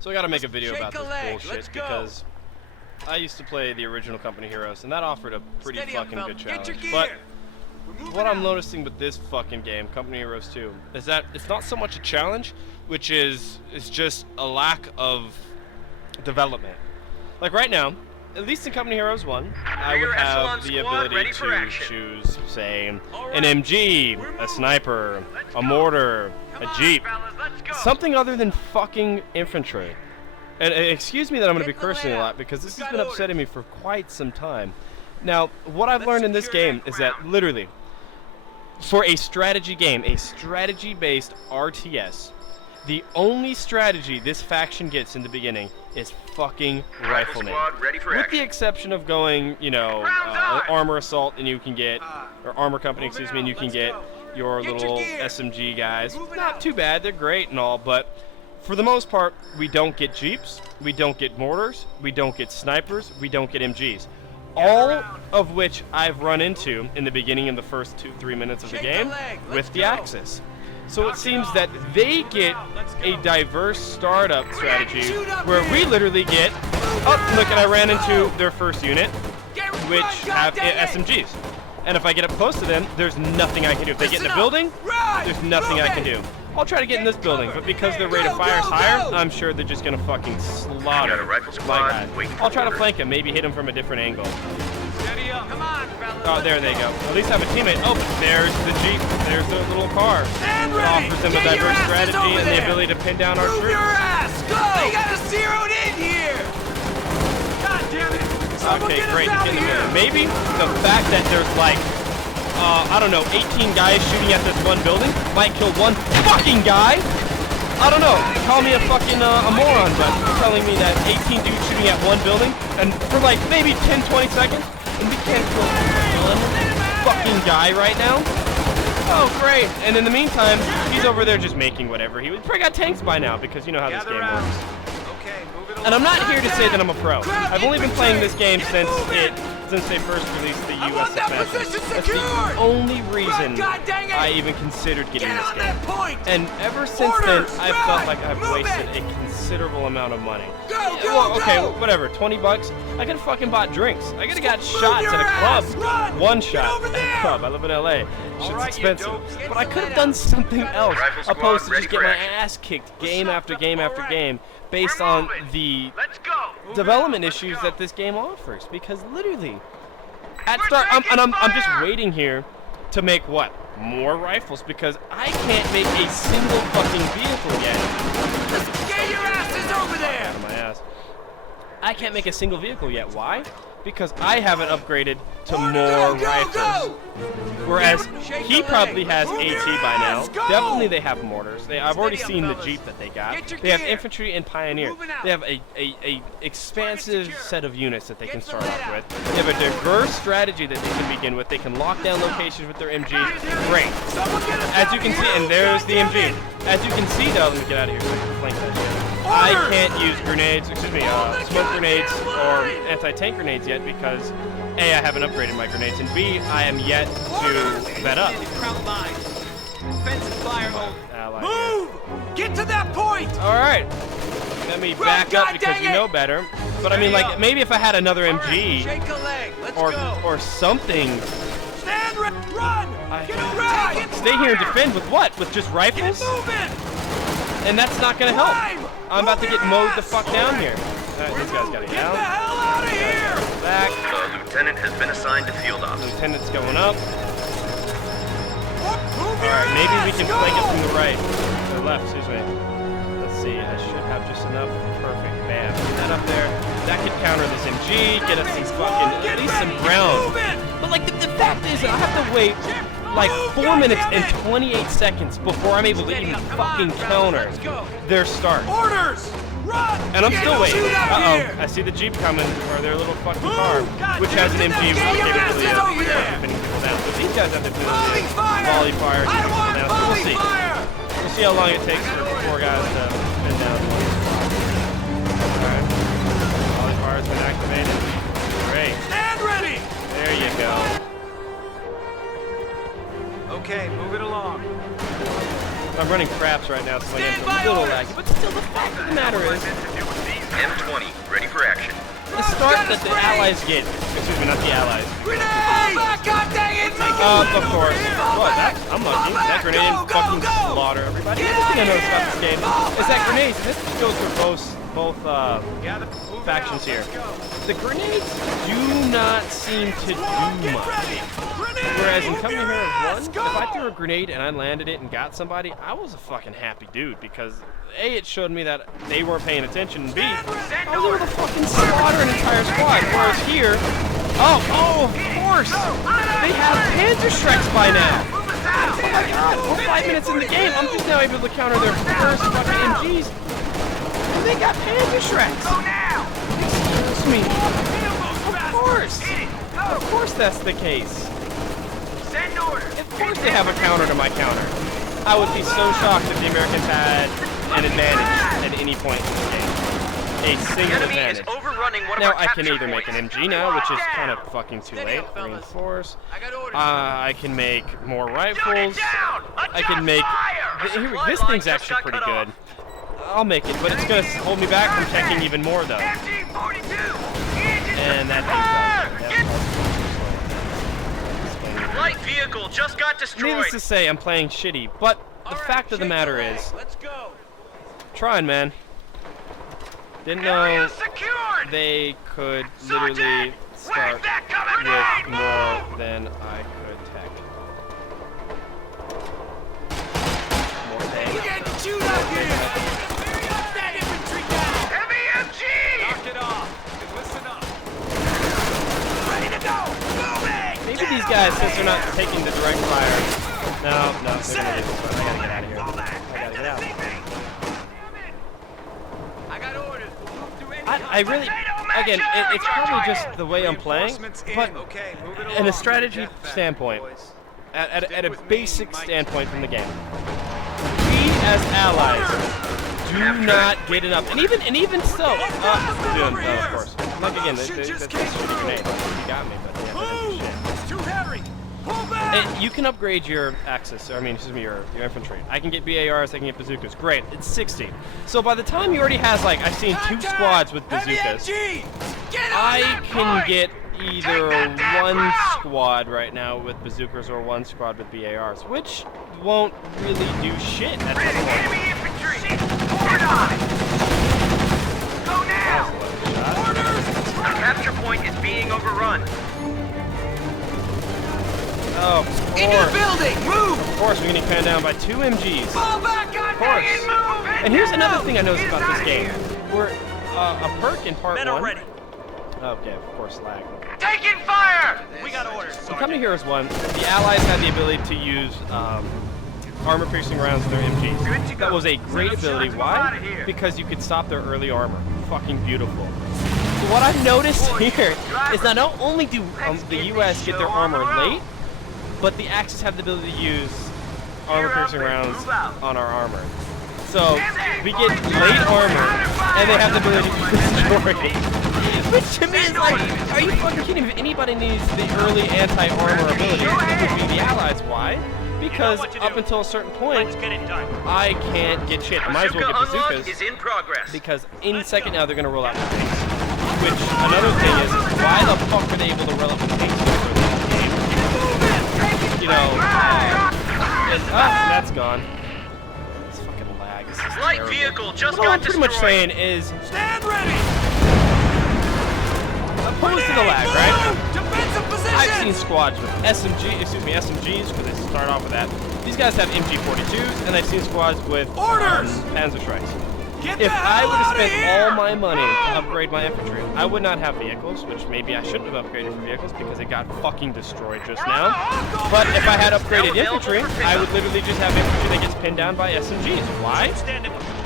So I gotta make a video about this bullshit because I used to play the original Company Heroes, and that offered a pretty fucking good challenge. But what I'm noticing with this fucking game, Company Heroes 2, is that it's not so much a challenge, which is just a lack of development. Like right now, at least in Company Heroes 1, I would have the ability to choose, say, an MG, a sniper, a mortar, a jeep, something other than fucking infantry. And excuse me that I'm going to be cursing a lot because this has been upsetting me for quite some time. Now, what I've learned in this game is that literally, for a strategy game, a strategy-based RTS, the only strategy this faction gets in the beginning is fucking rifleman. With the exception of going, you know, armor assault, and you can get, or armor company, excuse me, and you can get your little SMG guys. Not too bad, they're great and all, but for the most part, we don't get jeeps, we don't get mortars, we don't get snipers, we don't get MGs. All of which I've run into in the beginning in the first 2-3 minutes of the game with the Axis. So it seems that they get a diverse startup strategy where we literally get, oh, look, and I ran into their first unit, which have SMGs. And if I get up close to them, there's nothing I can do. If they get in the building, there's nothing I can do. I'll try to get in this building, but because their rate of fire is higher, I'm sure they're just going to fucking slaughter my guy. I'll try to flank him, maybe hit him from a different angle. Oh, there they go. At least I have a teammate. Oh, there's the Jeep. There's the little car. It offers them a diverse strategy and the ability to pin down our troops. Move your ass! Go! They got us zeroed in here! God damn it! Okay, great. Maybe the fact that there's like, I don't know, 18 guys shooting at this one building might kill one fucking guy. I don't know. Call me a fucking a moron, but you're telling me that 18 dudes shooting at one building and for like maybe 10-20 seconds, and we can't kill one fucking guy right now? Oh, great. And in the meantime, he's over there just making whatever. He probably got tanks by now because you know how this game works. And I'm not here to say that I'm a pro. I've only been playing this game since they first released the US expansion. That's the only reason I even considered getting this game. And ever since then, I've felt like I've wasted a considerable amount of money. Well, okay, whatever, 20 bucks. I could have fucking bought drinks. I could have got shots at a club. One shot at a club. I live in LA. Shit's expensive. But I could have done something else opposed to just get my ass kicked game after game after game based on the development issues that this game offers. Because literally, at start, I'm just waiting here to make what? More rifles, because I can't make a single fucking vehicle yet. Get your asses over there! Out of my ass. I can't make a single vehicle yet. Why? Because I haven't upgraded to more rifles. Whereas he probably has AT by now. Definitely they have mortars. I've already seen the Jeep that they got. They have infantry and pioneer. They have a expansive set of units that they can start off with. They have a diverse strategy that they can begin with. They can lock down locations with their MG. Great. As you can see, and there's the MG. As you can see though, let me get out of here so I can flank that shit. I can't use grenades, excuse me, smoke grenades or anti-tank grenades yet because A, I haven't upgraded my grenades, and B, I am yet to vet up. Move! Get to that point! Alright. Let me back up because you know better. But I mean, like, maybe if I had another MG or something. Stand, run! Stay here and defend with what? With just rifles? And that's not gonna help. I'm about to get mowed the fuck down here. Alright, this guy's gotta get out. Get the hell out of here! Back. Lieutenant has been assigned to field ops. Lieutenant's going up. Alright, maybe we can flank it from the right. Or left, excuse me. Let's see, I should have just enough. Perfect. Bam. Get that up there. That could counter this MG, get us some fucking, at least some ground. But like, the fact is, I have to wait like 4 minutes and 28 seconds before I'm able to even fucking counter their start. Orders! Run! And I'm still waiting. Uh-oh. I see the Jeep coming, or their little fucking car, which has an MG with the capability of pinning people down. So these guys have the ability to volley fire, take people down. So we'll see. We'll see how long it takes for the 4 guys to pin down one. Alright. Volley fire's been activated. Great. Stand ready! There you go. Okay, move it along. I'm running craps right now, so my game's a little laggy. But still, the fact of the matter is, M20, ready for action. the start that the Allies get, excuse me, not the Allies. Of course. Well, that's, I'm lucky. That grenade didn't fucking slaughter everybody. The other thing I noticed about this game is that grenades, this goes for both factions here. The grenades do not seem to do much. Whereas in Company Heroes 1, if I threw a grenade and I landed it and got somebody, I was a fucking happy dude because A, it showed me that they weren't paying attention, and B, I was able to fucking slaughter an entire squad. Whereas here, oh, of course, they have Panzer Shreks by now. Oh my god, we're 5 minutes in the game, I'm just now able to counter their first fucking MGs. And they got Panzer Shreks. Excuse me. Of course that's the case. Of course they have a counter to my counter. I would be so shocked if the Americans had an advantage at any point in the game. A single advantage. Now I can either make an MG now, which is kind of fucking too late. Reinforce. I can make more rifles. I can make... This thing's actually pretty good. I'll make it, but it's going to hold me back from checking even more, though. And that Light vehicle just got destroyed. Needless to say, I'm playing shitty, but the fact of the matter is, trying, man. Didn't know they could literally start with more than I could tech. More tanks. We're getting chewed up here! That infantry down! Heavy MG! Knock it off! Listen up! Ready to go! Moving! Maybe these guys, since they're not taking the direct fire. No, they're gonna get this one. I gotta get out of here. I gotta get out. I got orders. I really, again, it's probably just the way I'm playing, but in a strategy standpoint, at a basic standpoint from the game, we as allies do not get enough, and even so, of course, like again, that's a grenade. You got me, but yeah, that doesn't do shit. It's too heavy. Pull back. You can upgrade your axis, I mean, excuse me, your infantry. I can get BARs, I can get bazookas. Great, it's 60. So by the time he already has, like, I've seen 2 squads with bazookas, I can get either 1 squad right now with bazookas or 1 squad with BARs, which won't really do shit at this point. Enemy infantry. Hold on. Go now. Orders. The capture point is being overrun. Oh, Into the building. Move. Of course, we're getting panned down by 2 MGs. Fall back on Of course. me. Move. And here's another thing I noticed about this game. We're a perk in part 1. ready. Okay, of course, lag. Taking fire. We got orders. In Company Heroes 1, the Allies had the ability to use armor-piercing rounds in their MGs. That was a great ability. Why? Because you could stop their early armor. Fucking beautiful. So what I've noticed here is that not only do the US get their armor late, but the Axis have the ability to use armor-piercing rounds on our armor. So we get late armor, and they have the ability to destroy it. Which to me is like, are you fucking kidding me? If anybody needs the early anti-armor ability, it would be the Allies. Why? Because up until a certain point, I can't get shit. I might as well get bazookas. Is in progress. Because any second now they're going to roll out the tanks. Which, another thing is, why the fuck are they able to roll out the tanks in the game? You know, that's gone. It's fucking lag. This is Light terrible. vehicle just What got I'm pretty destroyed. much saying is, Stand ready. opposed to the lag, right? Defensive position. I've seen squads with SMGs, because they start off with that. These guys have MG42s, and I've seen squads with Panzer Shreks. If I would have spent all my money to upgrade my infantry, I would not have vehicles, which maybe I shouldn't have upgraded for vehicles because it got fucking destroyed just now. But if I had upgraded infantry, I would literally just have infantry that gets pinned down by SMGs. Why?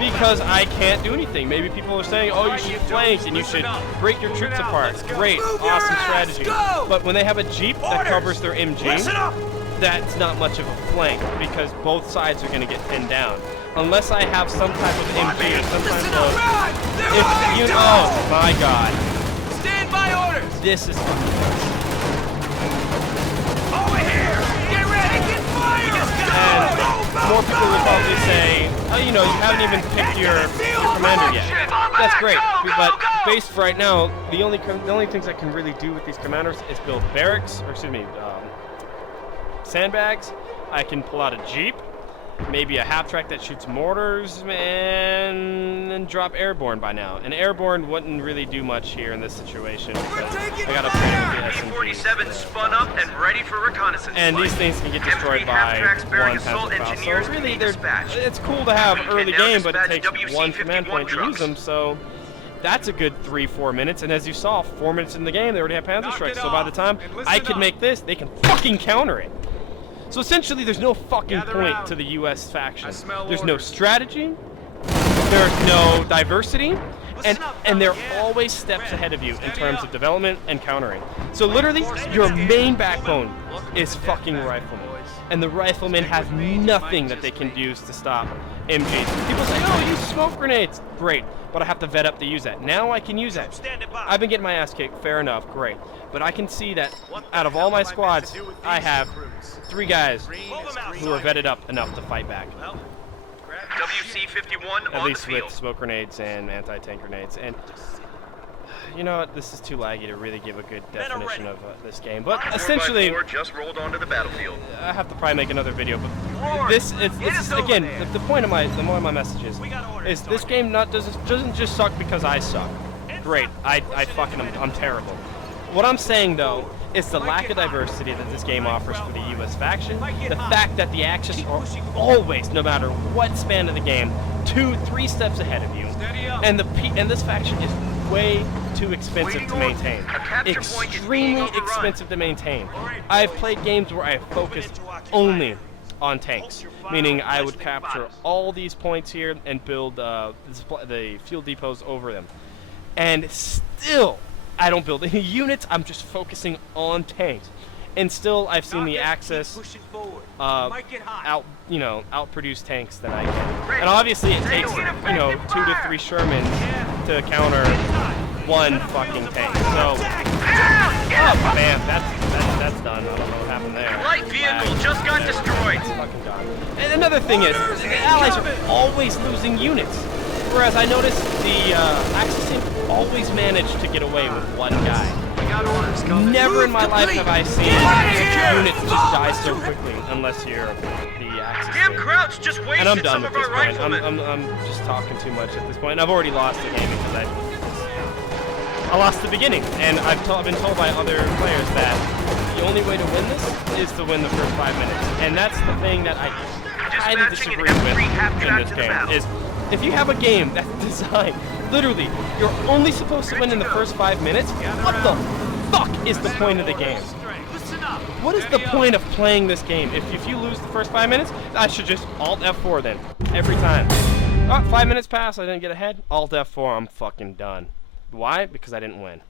Because I can't do anything. Maybe people are saying, oh, you should flank and you should break your troops apart. Great, awesome strategy. But when they have a Jeep that covers their MG, that's not much of a flank because both sides are going to get pinned down. Unless I have some type of MG or some type of... If you... Oh, my God. Stand by orders. This is... Over here. Get ready. Get fire. And more people will probably say, oh, you know, you haven't even picked your commander yet. That's great, but based right now, the only things I can really do with these commanders is build barracks, or excuse me, sandbags. I can pull out a jeep, maybe a half-track that shoots mortars, and drop airborne by now. And airborne wouldn't really do much here in this situation. I got upgraded with the T-47 spun up and ready for reconnaissance. and these things can get destroyed by one Panzer Faust. So really, it's cool to have early game, but it takes one command point to use them. So that's a good 3-4 minutes. And as you saw, 4 minutes in the game, they already have Panzer strikes. So by the time I could make this, they can fucking counter it. So essentially, there's no fucking point to the U.S. faction. There's no strategy, there's no diversity, and they're always steps ahead of you in terms of development and countering. So literally, your main backbone is fucking riflemen. And the riflemen have nothing that they can use to stop MGs. People say, oh, use smoke grenades. Great, but I have to vet up to use that. Now I can use that. I've been getting my ass kicked, fair enough, great. But I can see that out of all my squads, I have 3 guys who are vetted up enough to fight back. WC-51 At on least the field. with smoke grenades and anti-tank grenades. And you know what, this is too laggy to really give a good definition of this game. But essentially, 4x4 just rolled onto the battlefield. I have to probably make another video. But this is again the point of my message is this game doesn't just suck because I suck. Great, I fucking I'm terrible. What I'm saying though is the lack of diversity that this game offers for the U.S. faction, the fact that the Axis are always, no matter what span of the game, 2-3 steps ahead of you, and this faction is way too expensive to maintain. Extremely expensive to maintain. I've played games where I have focused only on tanks, meaning I would capture all these points here and build the fuel depots over them, and still I don't build any units. I'm just focusing on tanks, and still I've seen the Axis outproduce tanks that I can. And obviously it takes 2 to 3 Shermans to counter one fucking tank. So, oh man, that's done. I don't know what happened there. Light vehicle just got destroyed. It's fucking done. And another thing is, the Allies are always losing units. Whereas I noticed the Axis team always managed to get away with one guy. Never in my life have I seen units just die so quickly, unless you're the Axis Damn team. Crouch just wasted And I'm done some with of this our point. riflemen. I'm just talking too much at this point. And I've already lost the game because I lost the beginning. And I've been told by other players that the only way to win this is to win the first 5 minutes. And that's the thing that I highly disagree with in this game. Is if you have a game that's designed, literally, you're only supposed to win in the first 5 minutes, what the fuck is the point of the game? What is the point of playing this game? If you lose the first 5 minutes, I should just Alt F4 then, every time. Oh, 5 minutes pass, I didn't get ahead, Alt F4, I'm fucking done. Why? Because I didn't win.